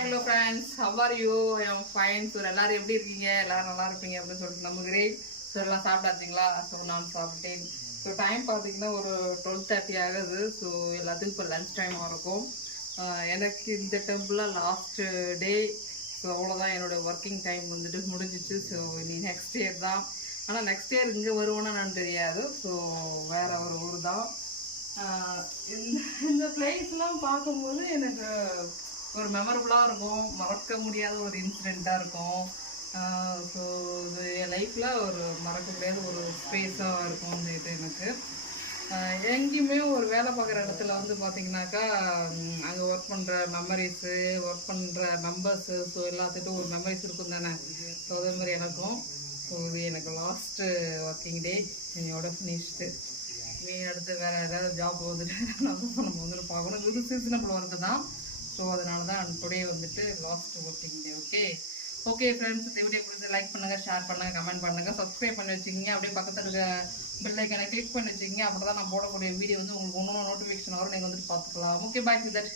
Hi hello friends, how are you? I'm fine. So எல்லாரும் எப்படி இருக்கீங்க? எல்லாரும் நல்லா இருப்பீங்க அப்படின்னு சொல்லிட்டு நம்புகிறேன். ஸோ எல்லாம் சாப்பிட்டாச்சிங்களா? ஸோ நான் சாப்பிட்டேன். ஸோ டைம் பார்த்தீங்கன்னா ஒரு 12:30 ஆகுது. ஸோ எல்லாத்துக்கும் இப்போ லன்ச் டைமாக இருக்கும். எனக்கு இந்த டெம்பிளில் லாஸ்ட் டே. ஸோ அவ்வளோதான், என்னோடய ஒர்க்கிங் டைம் வந்துட்டு முடிஞ்சிச்சு. ஸோ இனி நெக்ஸ்ட் இயர் தான். ஆனால் நெக்ஸ்ட் இயர் இங்கே வருவோன்னு நான் தெரியாது. ஸோ வேறு ஒரு ஊர் தான். இந்த பிளேஸ்லாம் பார்க்கும்போது எனக்கு ஒரு மெமரபுளாக இருக்கும், மறக்க முடியாத ஒரு இன்சிடெண்ட்டாக இருக்கும். ஸோ இது என் லைஃப்பில் ஒரு மறக்க முடியாத ஒரு ஸ்பேஸாக இருக்கும் இந்த இது எனக்கு. எங்கேயுமே ஒரு வேலை பார்க்குற இடத்துல வந்து பார்த்திங்கனாக்கா அங்கே ஒர்க் பண்ணுற மெமரிஸு, ஒர்க் பண்ணுற மெம்பர்ஸு, ஸோ எல்லாத்துட்டும் ஒரு மெமரிஸ் இருக்கும் தானே. ஸோ அதே மாதிரி எனக்கும். ஸோ இது எனக்கு லாஸ்ட்டு ஒர்க்கிங் டே என்னோட ஃபினிஷ்டு. அடுத்து வேறு ஏதாவது ஜாப் வந்துட்டு நம்ம வந்துட்டு பார்க்கணும். இது சீசனபிள் ஒர்க்கு தான். ஸோ அதனால தான் டுடே வந்துட்டு last working day. Okay friends, இந்த வீடியோ பிடிச்சி லைக் பண்ணுங்கள், ஷேர் பண்ணுங்கள், கமெண்ட் பண்ணுங்கள், சப்ஸ்கிரைப் பண்ணி வச்சுக்கிங்க. அப்படியே பக்கத்தில் இருக்க பெல் ஐக்கானை கிளிக் பண்ணி வச்சுக்கிங்க. அப்படி தான் நான் போடக்கூடிய வீடியோ வந்து உங்களுக்கு ஒன்று நோட்டிஃபிகேஷன் வரும், நீங்கள் வந்துட்டு பார்த்துக்கலாம். Okay, boy with that.